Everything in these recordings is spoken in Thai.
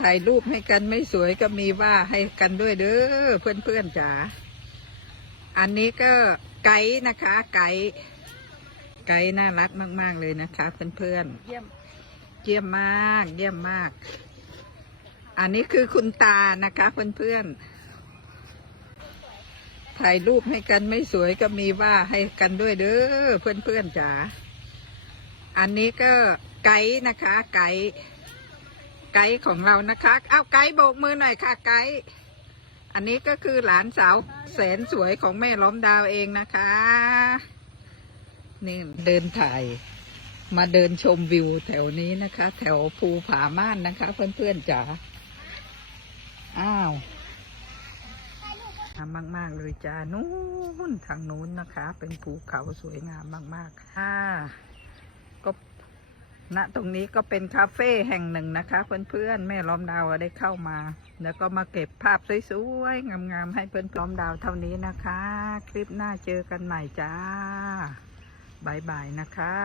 ถ่ายรูปให้กันไม่สวยก็มีว่าให้กันด้วยเด้อเพื่อนเพื่อนๆจ๋า อันนี้ก็ไกด์นะคะ ไกด์ไกด์น่ารักมาก ๆ เลยนะคะ เพื่อนเพื่อนเยี่ยมๆเยี่ยมมาก เยี่ยมมาก อันนี้คือคุณตานะคะเพื่อนเพื่อนๆถ่ายรูปให้กันไม่สวยก็มีว่าให้กันด้วยเด้อเพื่อนเพื่อนๆจ๋า อันนี้ก็ไกด์นะคะ ไกด์ ไกด์ของเรานะคะเอาไกด์โบกมือหน่อยค่ะไกด์อันนี้ก็คือหลานสาวแสนสวยของแม่ล้อมดาวเองนะคะ นี่เดินถ่าย มาเดินชมวิวแถวนี้นะคะ แถวภูผาม่านนะคะ เพื่อนๆจ๋าอ้าวามมาก ๆ เลยจ้า นู้นทางนู้นนะคะ เป็นภูเขาสวยงามมาก ๆ ค่ะ ณตรงนี้ก็เป็นคาเฟ่แห่งหนึ่งนะคะ เพื่อนๆแม่ล้อมดาวได้เข้ามา แล้วก็มาเก็บภาพสวยๆงามๆให้เพื่อนล้อมดาวเท่านี้นะคะ คลิปหน้าเจอกันใหม่จ้าบายบายนะคะ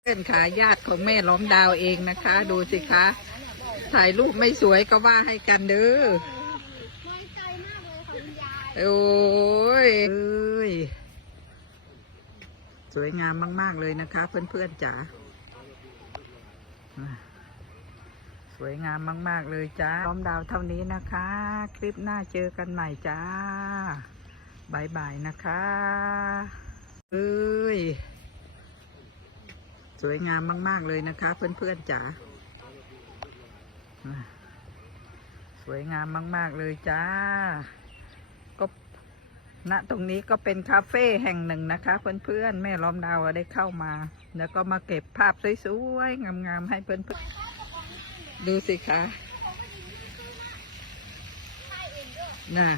เพื่อนขาญาติของแม่ล้อมดาวเองนะคะ ดูสิคะ ถ่ายรูปไม่สวยก็ว่าให้กันเด้อน้อเลยค่ะคุณยายโอ้ยเอ้ยสวยงามมาก ๆ เลยนะคะ เพื่อน ๆจ๋า สวยงามมาก ๆ เลยจ้าล้อมดาวเท่านี้นะคะ คลิปหน้าเจอกันใหม่จ้าบายบายนะคะเอ้ย สวยงามมาก ๆ เลยนะคะ เพื่อน ๆจ๋าสวยงามมาก ๆ เลยจ้า ณตรงนี้ก็เป็นคาเฟ่แห่งหนึ่งนะคะ เพื่อนๆ แม่ล้อมดาวได้เข้ามา แล้วก็มาเก็บภาพสวยๆ งามๆ ให้เพื่อนๆ ดูสิคะน่ะ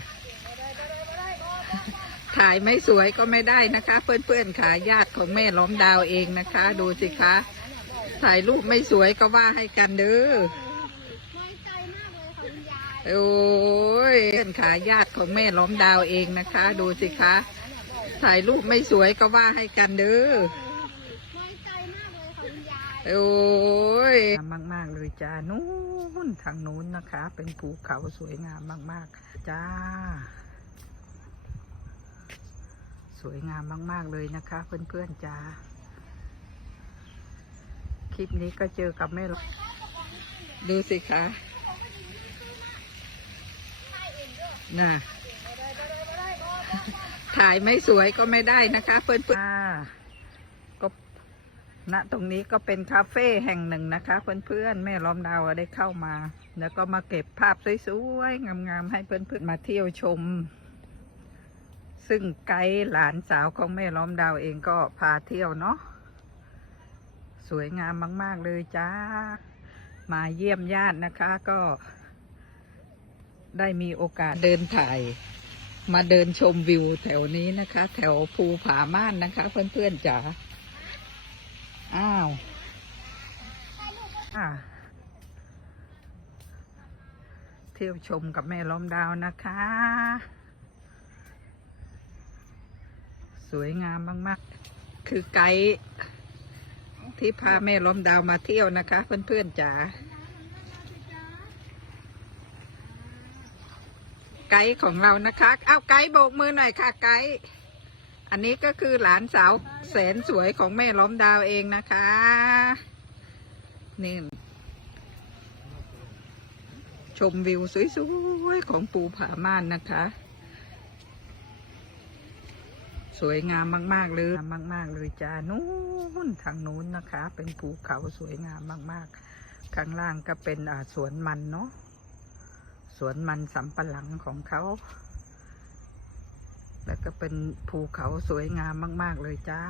ถ่ายไม่สวยก็ไม่ได้นะคะ เพื่อนๆค่ะญาติของแม่ล้อมดาวเองนะคะ ดูสิคะ ถ่ายรูปไม่สวยก็ว่าให้กันเด้อ โอ้ยเพื่อนขาญาติของแม่ล้อมดาวเองนะคะ ดูสิคะ ถ่ายรูปไม่สวยก็ว่าให้กันเด้อน้อเลยค่ะคุณยายโอ้ยมากมากๆเลยจ้านู้นทางนู้นนะคะ เป็นภูเขาสวยงามมาก ๆ จ้า สวยงามมาก ๆ เลยนะคะ เพื่อน ๆ จ้า คลิปนี้ก็เจอกับแม่ล้อมดูสิคะ น่ะถ่ายไม่สวยก็ไม่ได้นะคะเพื่อนๆก็ณตรงนี้ก็เป็นคาเฟ่แห่งหนึ่งนะคะ เพื่อนๆแม่ล้อมดาวได้เข้ามา แล้วก็มาเก็บภาพสวยๆงามๆให้เพื่อนๆมาเที่ยวชม ซึ่งไกด์หลานสาวของแม่ล้อมดาวเองก็พาเที่ยวเนาะสวยงามมาก ๆเลยจ้า มาเยี่ยมญาตินะคะก็ ได้มีโอกาสเดินถ่าย มาเดินชมวิวแถวนี้นะคะ แถวภูผาม่านนะคะ เพื่อนๆจ๋าอ้าวอ่าเที่ยวชมกับแม่ล้อมดาวนะคะ สวยงามมากๆ คือไกด์ที่พาแม่ล้อมดาวมาเที่ยวนะคะ เพื่อนๆจ๋า ไกด์ของเรานะคะ เอาไกด์โบกมือหน่อยค่ะไกด์อันนี้ก็คือหลานสาวแสนสวยของแม่ล้อมดาวเองนะคะนี่ชมวิวสวยๆของปูผาม่านนะคะ สวยงามมาก ๆ เลยมาก ๆ เลยจ้านู้นทางนู้นนะคะ เป็นภูเขาสวยงามมาก ๆ ข้างล่างก็เป็นสวนมันเนาะ สวนมันสำปะหลังของเขา แล้วก็เป็นภูเขาสวยงามมาก ๆ เลยจ้า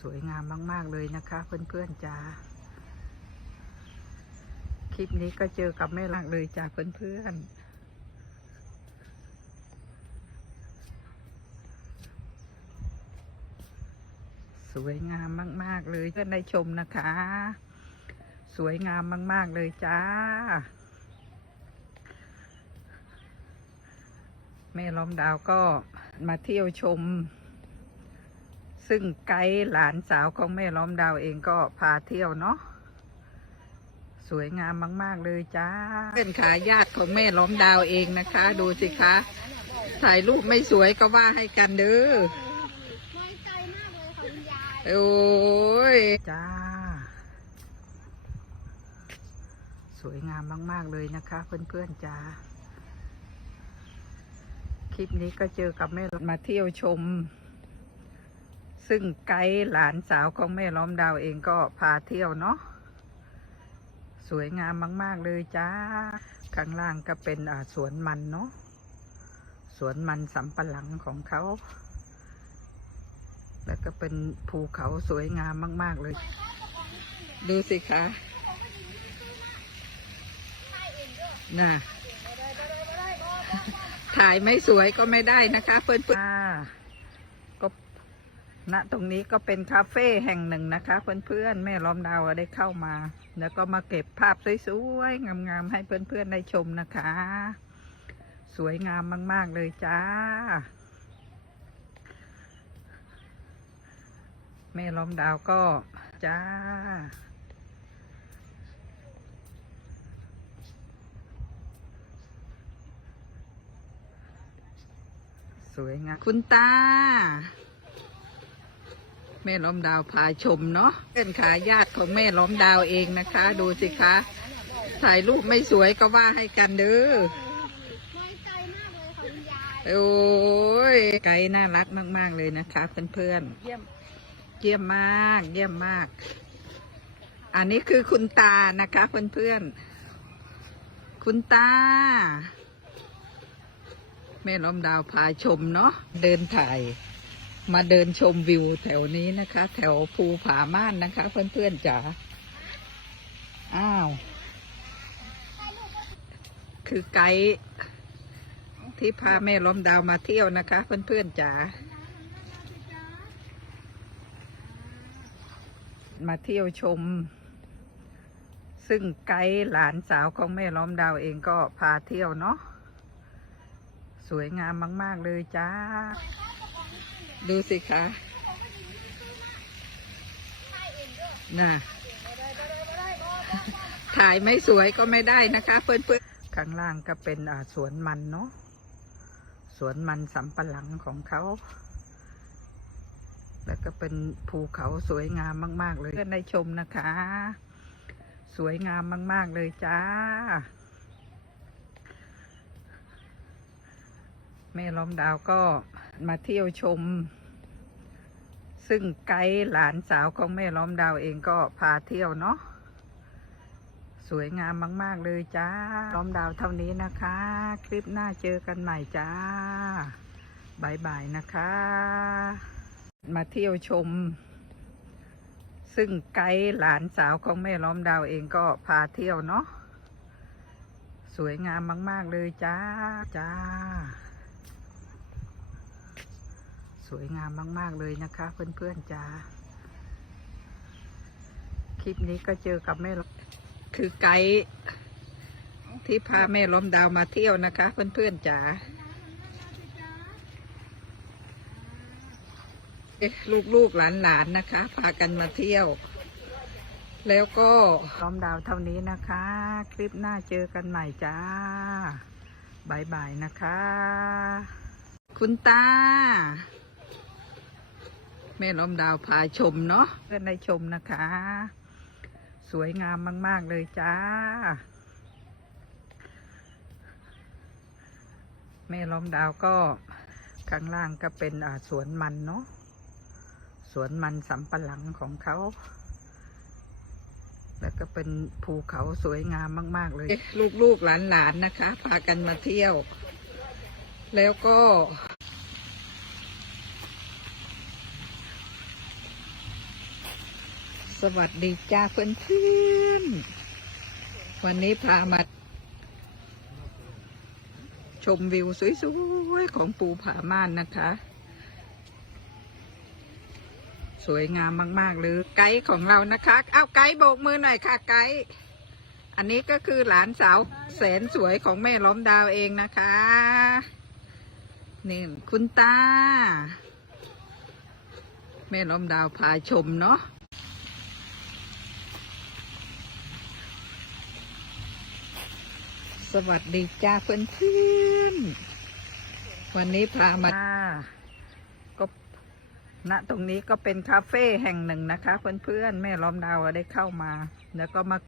สวยงามมาก ๆ เลยนะคะ เพื่อน ๆจ้า คลิปนี้ก็เจอกับแม่ลักเลยจ้า เพื่อน ๆสวยงามมาก ๆ เลยเพื่อนได้ชมนะคะ สวยงามมาก ๆ เลยจ้า แม่ล้อมดาวก็มาเที่ยวชม ซึ่งไกด์หลานสาวของแม่ล้อมดาวเองก็พาเที่ยวเนาะสวยงามมาก ๆ เลยจ้า เป็นขาญาติของแม่ล้อมดาวเองนะคะ ดูสิคะ ถ่ายรูปไม่สวยก็ว่าให้กันเด้อน้อเลยค่ะคุณยายโอ้ยจ้า สวยงามมาก ๆ เลยนะคะ เพื่อนๆจ้าคลิปนี้ก็เจอกับแม่มาเที่ยวชม ซึ่งไกด์หลานสาวของแม่ล้อมดาวเองก็พาเที่ยวเนาะสวยงามมาก ๆ เลยจ้า ข้างล่างก็เป็นสวนมันเนาะสวนมันสำปะหลังของเขา แล้วก็เป็นภูเขาสวยงามมาก ๆ เลย ดูสิคะ น่ะถ่ายไม่สวยก็ไม่ได้นะคะเพื่อนๆก็ณตรงนี้ก็เป็นคาเฟ่แห่งหนึ่งนะคะ เพื่อนๆแม่ล้อมดาวได้เข้ามา แล้วก็มาเก็บภาพสวยๆงามๆให้เพื่อนๆได้ชมนะคะ สวยงามมาก ๆเลยจ้า แม่ล้อมดาวก็จ้า สวยงามคุณตา แม่ล้อมดาวพาชมเนาะเป็นขาญาติของแม่ล้อมดาวเองนะคะ ดูสิคะ ถ่ายรูปไม่สวยก็ว่าให้กันเด้อน้อยใจมากเลยค่ะคุณยายโอ้ยไกด์น่ารักมาก ๆ เลยนะคะเพื่อนๆเยี่ยมเยี่ยมมาก เยี่ยมมาก อันนี้คือคุณตานะคะเพื่อนๆคุณตา แม่ล้อมดาวพาชมเนาะเดินถ่ายมาเดินชมวิวแถวนี้นะคะ แถวภูผาม่านนะคะ เพื่อนๆจ๋าอ้าว คือไกด์ที่พาแม่ล้อมดาวมาเที่ยวนะคะ เพื่อนๆจ๋ามาเที่ยวชม ซึ่งไกด์หลานสาวของแม่ล้อมดาวเองก็พาเที่ยวเนาะ สวยงามมาก ๆ เลยจ้า ดูสิคะน่ะถ่ายไม่สวยก็ไม่ได้นะคะ เพื่อนๆ ข้างล่างก็เป็นสวนมันเนาะสวนมันสำปะหลังของเขา แล้วก็เป็นภูเขาสวยงามมาก ๆ เลยเพื่อนได้ชมนะคะ สวยงามมาก ๆ เลยจ้า แม่ล้อมดาวก็มาเที่ยวชม ซึ่งไกด์หลานสาวของแม่ล้อมดาวเองก็พาเที่ยวเนาะสวยงามมาก ๆ เลยจ้า ล้อมดาวเท่านี้นะคะ คลิปหน้าเจอกันใหม่จ้าบายบายนะคะ มาเที่ยวชม ซึ่งไกด์หลานสาวของแม่ล้อมดาวเองก็พาเที่ยวเนาะสวยงามมาก ๆ เลยจ้าจ้า วยงามมาก ๆ เลยนะคะ เพื่อน ๆจ้าคลิปนี้ก็เจอกับแม่คือไกด์ที่พาแม่ล้อมดาวมาเที่ยวนะคะ เพื่อนๆจ๋าลูกๆหลานๆนะคะ พากันมาเที่ยว แล้วก็ล้อมดาวเท่านี้นะคะ คลิปหน้าเจอกันใหม่จ้าบายบายนะคะ คุณตา แม่ล้อมดาวพาชมเนาะเพื่อนได้ชมนะคะ สวยงามมาก ๆ เลยจ้า แม่ล้อมดาวก็ข้างล่างก็เป็นสวนมันเนาะสวนมันสำปะหลังของเขา แล้วก็เป็นภูเขาสวยงามมาก ๆ เลย ลูก ๆ หลาน ๆ นะคะ พากันมาเที่ยว แล้วก็ สวัสดีจ้าเพื่อนๆวันนี้พามาชมวิวสวยๆของปูผาม่านนะคะ สวยงามมากๆเลยไกด์ของเรานะคะเอาไกด์โบกมือหน่อยค่ะไกด์อันนี้ก็คือหลานสาวแสนสวยของแม่ล้อมดาวเองนะคะนี่คุณตา แม่ล้อมดาวพาชมเนาะ สวัสดีจ้าเพื่อนเพื่อนวันนี้พามาก็ณตรงนี้ก็เป็นคาเฟ่แห่งหนึ่งนะคะ เพื่อนเพื่อนแม่ล้อมดาวได้เข้ามา แล้วก็มา